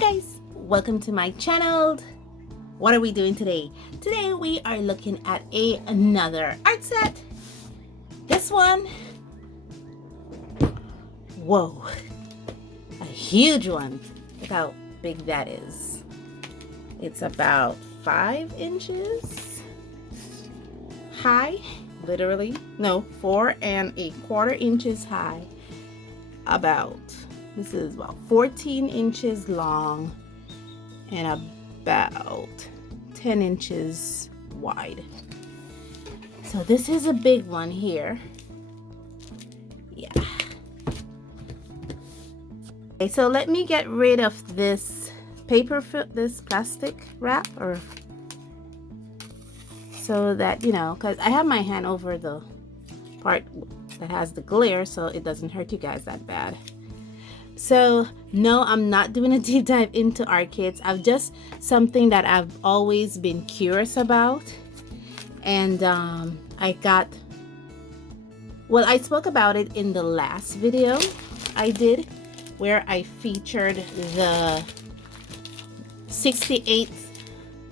Hi guys, welcome to my channel. What are we doing today? Today we are looking at another art set. This one, whoa, a huge one. Look how big that is. It's about 5 inches high, literally. No, 4¼ inches high. This is about 14 inches long and about 10 inches wide. So this is a big one here. Yeah. Okay, so let me get rid of this this plastic wrap, or so that, you know, because I have my hand over the part that has the glare so it doesn't hurt you guys that bad. So no, I'm not doing a deep dive into art kits. I've just something that I've always been curious about, and I spoke about it in the last video I did, where I featured the 68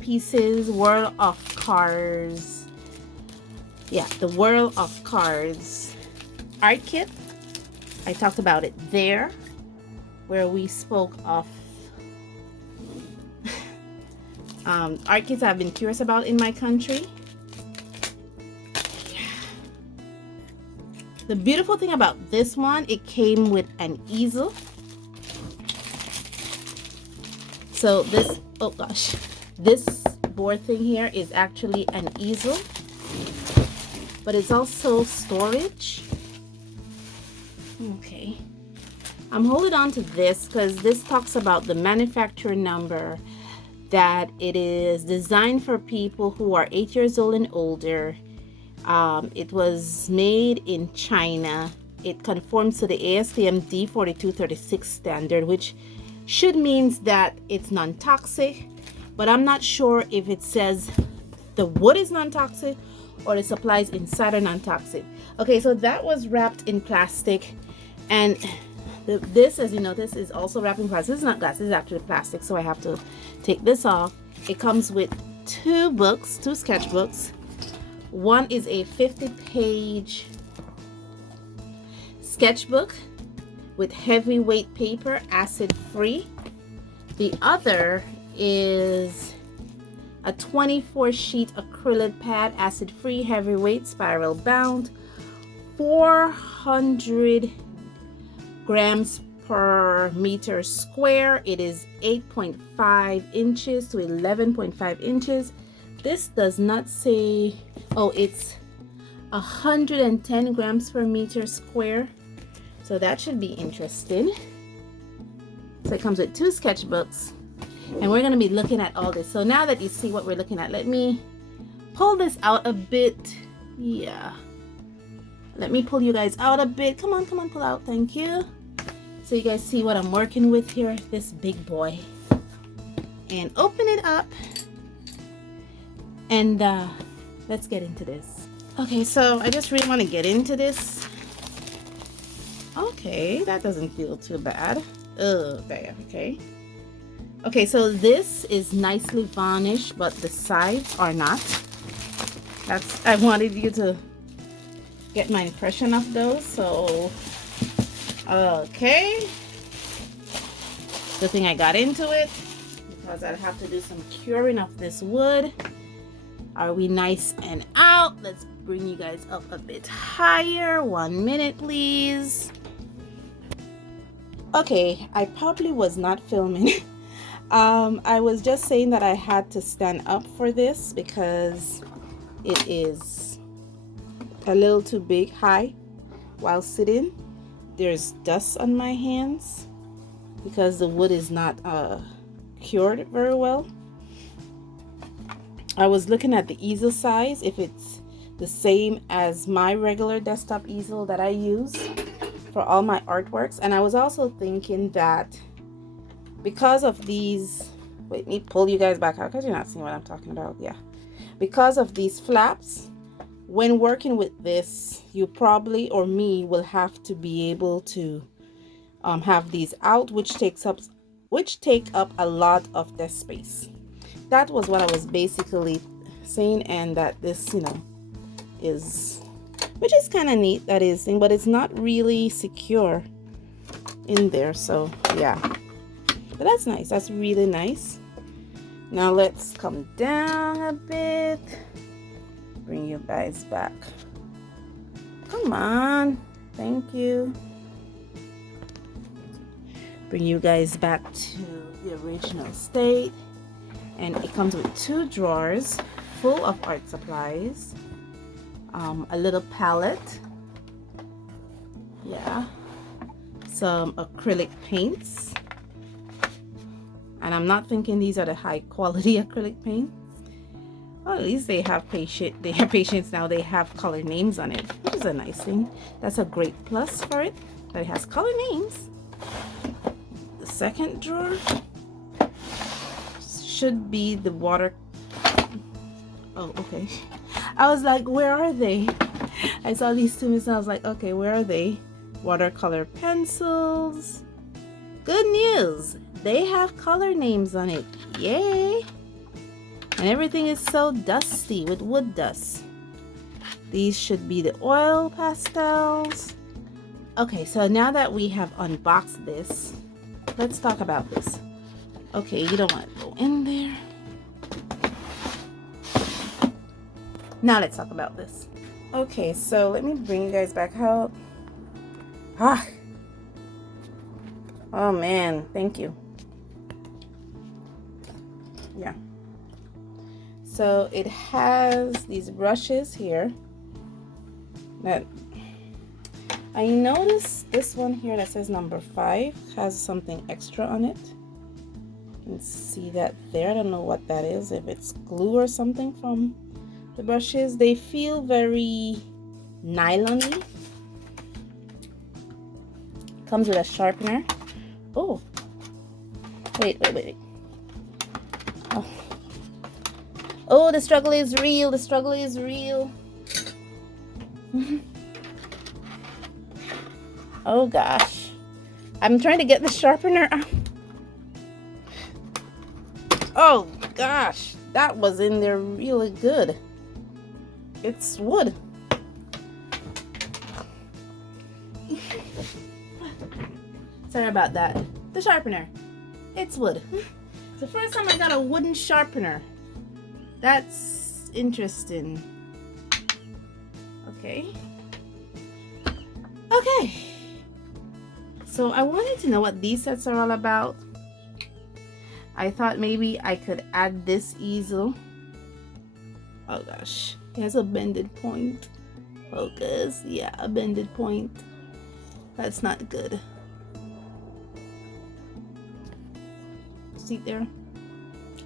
pieces World of Cards. Yeah, the World of Cards art kit. I talked about it there, where we spoke of art kits I've been curious about in my country. The beautiful thing about this one, it came with an easel. So this, oh gosh, this board thing here is actually an easel, but it's also storage. Okay, I'm holding on to this because this talks about the manufacturer number, that it is designed for people who are 8 years old and older. It was made in China. It conforms to the ASTM D4236 standard, which should means that it's non-toxic, but I'm not sure if it says the wood is non-toxic or the supplies inside are non-toxic. Okay, so that was wrapped in plastic, and this, as you know, this is also wrapped in plastic. This is not glass, this is actually plastic, so I have to take this off. It comes with two sketchbooks. One is a 50-page sketchbook with heavyweight paper, acid-free. The other is a 24-sheet acrylic pad, acid-free, heavyweight, spiral bound, 400 grams per meter square. It is 8.5 inches to 11.5 inches. This does not say, oh, it's 110 grams per meter square. So that should be interesting. So it comes with two sketchbooks, and we're going to be looking at all this. So now that you see what we're looking at, let me pull this out a bit. Yeah, let me pull you guys out a bit. Come on, pull out. Thank you. So you guys see what I'm working with here, this big boy. And open it up, and let's get into this. Okay, so I just really want to get into this. Okay, that doesn't feel too bad. Okay. Okay, so this is nicely varnished, but the sides are not. I wanted you to get my impression of those. So, okay. Good thing I got into it, because I'd have to do some curing of this wood. Are we nice and out? Let's bring you guys up a bit higher. 1 minute, please. Okay, I probably was not filming. I was just saying that I had to stand up for this because it is a little too big high while sitting. There's dust on my hands because the wood is not cured very well. I was looking at the easel size, if it's the same as my regular desktop easel that I use for all my artworks. And I was also thinking that because of these, wait, let me pull you guys back out because you're not seeing what I'm talking about. Yeah, because of these flaps, when working with this, you probably, or me, will have to be able to have these out, which takes up which take up a lot of desk space. That was what I was basically saying, and that this, you know, is, which is kind of neat, that is thing, but it's not really secure in there. So yeah, but that's nice. That's really nice. Now let's come down a bit, bring you guys back. Come on, thank you. Bring you guys back to the original state. And it comes with 2 drawers full of art supplies, a little palette, yeah, some acrylic paints, and I'm not thinking these are the high quality acrylic paints. Well, at least they have patience now. They have color names on it, which is a nice thing. That's a great plus for it, that it has color names. The second drawer should be the water. Oh, okay. I was like, where are they? I saw these 2 missing. I was like, okay, where are they? Watercolor pencils. Good news, they have color names on it. Yay! And everything is so dusty with wood dust. These should be the oil pastels. Okay, so now that we have unboxed this, let's talk about this. Okay, you don't want to go in there. Now let's talk about this. Okay, so let me bring you guys back out. Oh man, thank you. Yeah. So it has these brushes here that I noticed. This one here that says number 5 has something extra on it. You can see that there. I don't know what that is, if it's glue or something from the brushes. They feel very nylon-y. Comes with a sharpener. Oh, wait. Oh, the struggle is real. The struggle is real. Oh gosh, I'm trying to get the sharpener out. Oh gosh, that was in there really good. It's wood. Sorry about that. The sharpener. It's wood. It's the first time I got a wooden sharpener. That's interesting. Okay. Okay. So I wanted to know what these sets are all about. I thought maybe I could add this easel. Oh gosh, it has a bended point. Focus. Yeah, a bended point. That's not good. See there?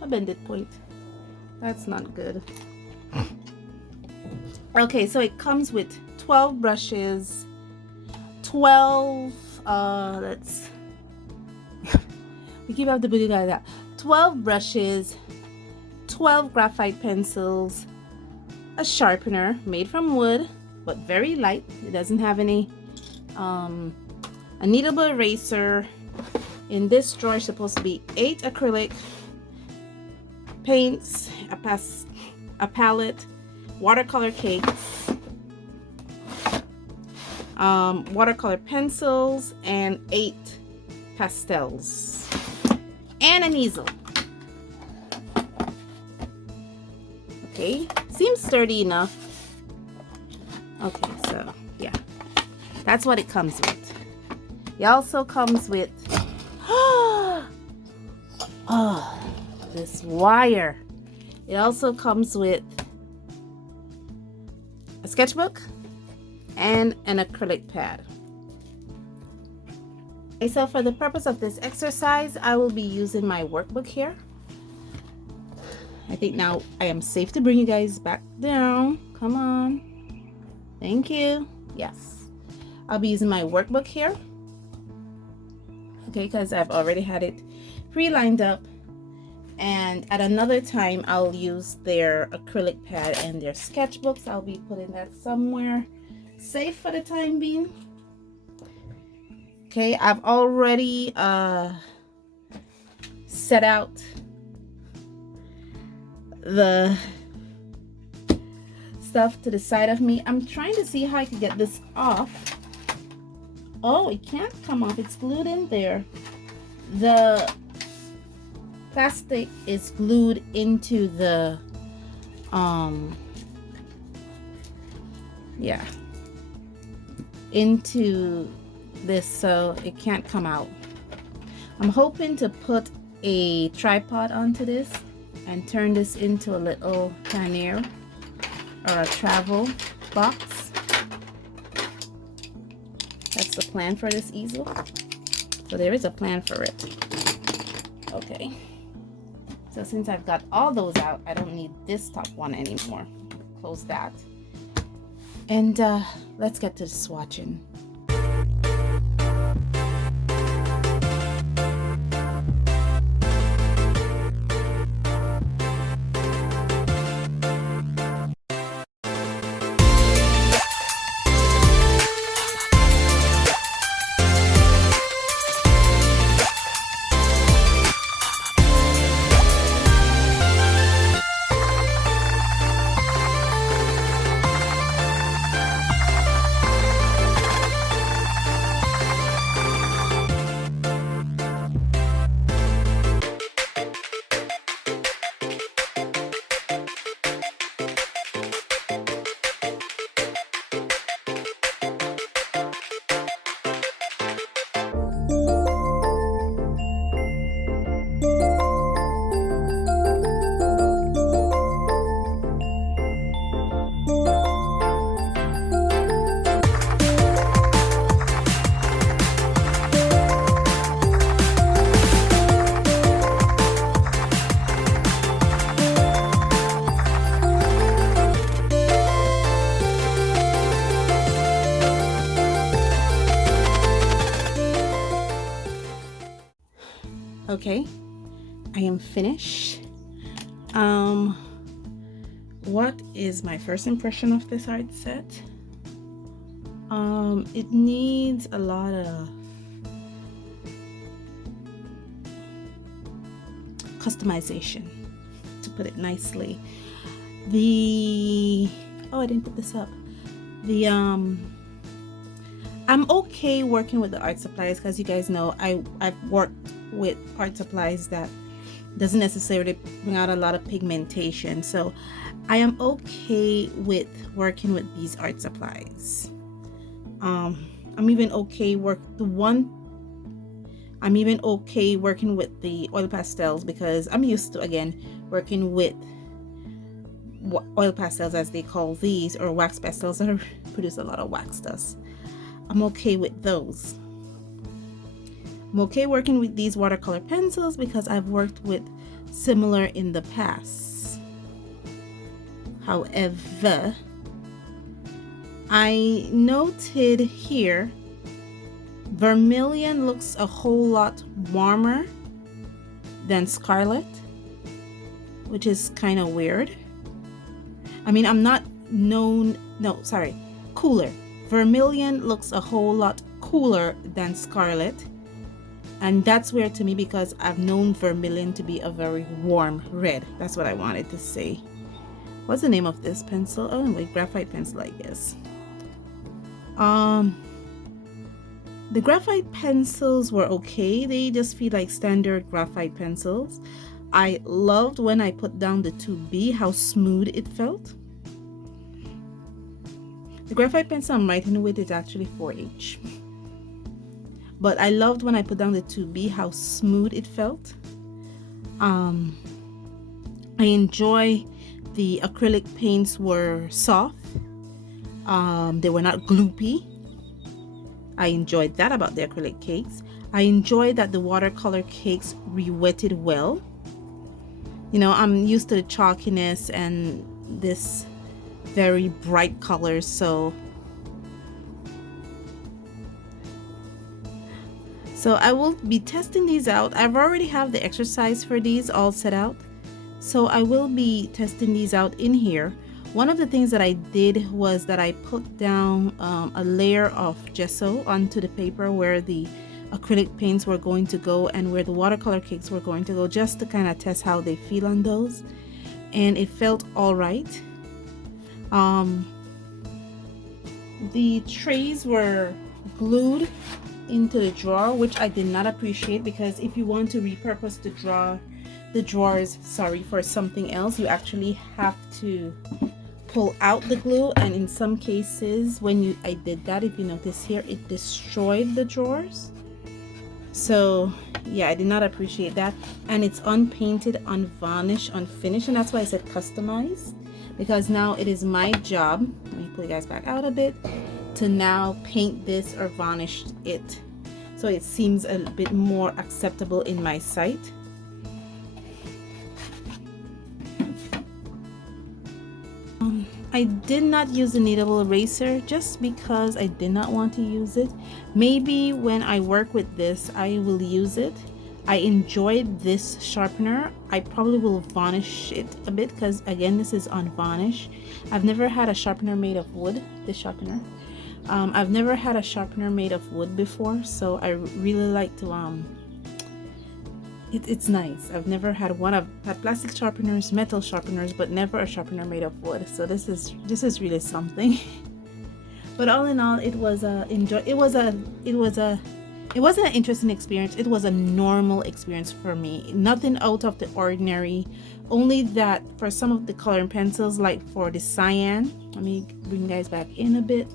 A bended point. That's not good. Okay, so it comes with 12 brushes, 12 we keep having to put it like that. 12 brushes, 12 graphite pencils, a sharpener made from wood but very light. It doesn't have any a kneadable eraser. In this drawer is supposed to be 8 acrylic paints, a palette, watercolor cakes, watercolor pencils, and 8 pastels, and an easel. Okay, seems sturdy enough. Okay, so yeah, that's what it comes with. It also comes with this wire. It also comes with a sketchbook and an acrylic pad. Okay, so for the purpose of this exercise, I will be using my workbook here. I think now I am safe to bring you guys back down. Come on. Thank you. Yes. I'll be using my workbook here. Okay, because I've already had it pre-lined up. And at another time, I'll use their acrylic pad and their sketchbooks. I'll be putting that somewhere safe for the time being. Okay, I've already set out the stuff to the side of me. I'm trying to see how I can get this off. Oh, it can't come off. It's glued in there. The plastic is glued into the yeah, into this, so it can't come out. I'm hoping to put a tripod onto this and turn this into a little pannier or a travel box. That's the plan for this easel. So there is a plan for it. Okay. So since I've got all those out, I don't need this top one anymore. Close that. And let's get to swatching. Okay, I am finished. What is my first impression of this art set? It needs a lot of customization, to put it nicely. Oh, I didn't put this up. I'm okay working with the art supplies because you guys know I've worked with art supplies that doesn't necessarily bring out a lot of pigmentation, so I am okay with working with these art supplies. I'm even okay working with the oil pastels because I'm used to, again, working with oil pastels, as they call these, or wax pastels that produce a lot of wax dust. I'm okay with those. I'm okay working with these watercolor pencils because I've worked with similar in the past. However, I noted here vermilion looks a whole lot warmer than scarlet, which is kind of weird. I mean, cooler. Vermilion looks a whole lot cooler than scarlet, and that's weird to me because I've known vermilion to be a very warm red. That's what I wanted to say. What's the name of this pencil? Oh, wait, graphite pencil, I guess. The graphite pencils were okay. They just feel like standard graphite pencils. I loved when I put down the 2B, how smooth it felt. The graphite pencil I'm writing with is actually 4H. But I loved when I put down the 2B, how smooth it felt. I enjoy the acrylic paints were soft. They were not gloopy. I enjoyed that about the acrylic cakes. I enjoyed that the watercolor cakes re-wetted well. You know, I'm used to the chalkiness and this very bright colors, so I will be testing these out. I've already have the exercise for these all set out, so I will be testing these out in here. One of the things that I did was that I put down a layer of gesso onto the paper where the acrylic paints were going to go and where the watercolor cakes were going to go, just to kind of test how they feel on those. And it felt all right. The trays were glued into the drawer, which I did not appreciate, because if you want to repurpose the drawers, for something else, you actually have to pull out the glue. And in some cases, when I did that, if you notice here, it destroyed the drawers. So yeah, I did not appreciate that. And it's unpainted, unvarnished, unfinished, and that's why I said customized, because now it is my job, let me pull you guys back out a bit, to now paint this or varnish it so it seems a bit more acceptable in my sight. I did not use the kneadable eraser just because I did not want to use it. Maybe when I work with this, I will use it. I enjoyed this sharpener. I probably will varnish it a bit because, again, this is unvarnished. I've never had a sharpener made of wood, this sharpener. I've never had a sharpener made of wood before, so I really like to it's nice. I've never had one. I've had plastic sharpeners, metal sharpeners, but never a sharpener made of wood. So this is really something. But all in all, it was it wasn't an interesting experience. It was a normal experience for me. Nothing out of the ordinary. Only that for some of the coloring pencils, like for the cyan, let me bring you guys back in a bit.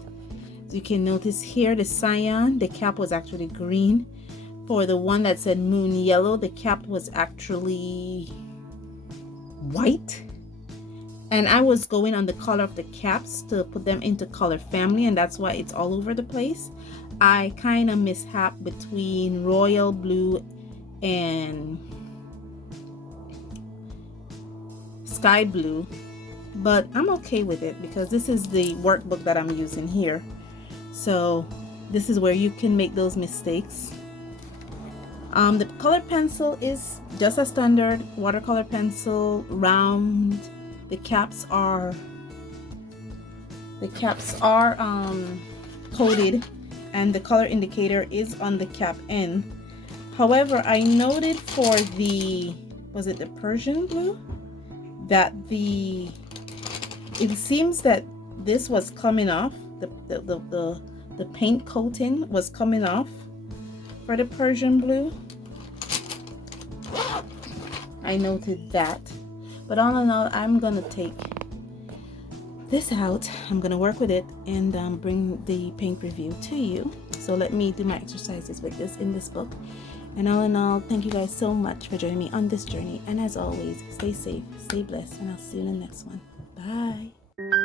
As you can notice here, the cyan, the cap was actually green. For the one that said moon yellow, the cap was actually white. And I was going on the color of the caps to put them into color family, and that's why it's all over the place. I kind of mishap between royal blue and sky blue, but I'm okay with it because this is the workbook that I'm using here. So this is where you can make those mistakes. The color pencil is just a standard watercolor pencil, round. The caps are coated, and the color indicator is on the cap end. However, I noted for the, was it the Persian blue, that it seems that this was coming off, the paint coating was coming off for the Persian blue. I noted that. But all in all, I'm gonna take this out, I'm gonna work with it and bring the paint review to you. So let me do my exercises with this in this book. And all in all, thank you guys so much for joining me on this journey, and as always, stay safe, stay blessed, and I'll see you in the next one. Bye.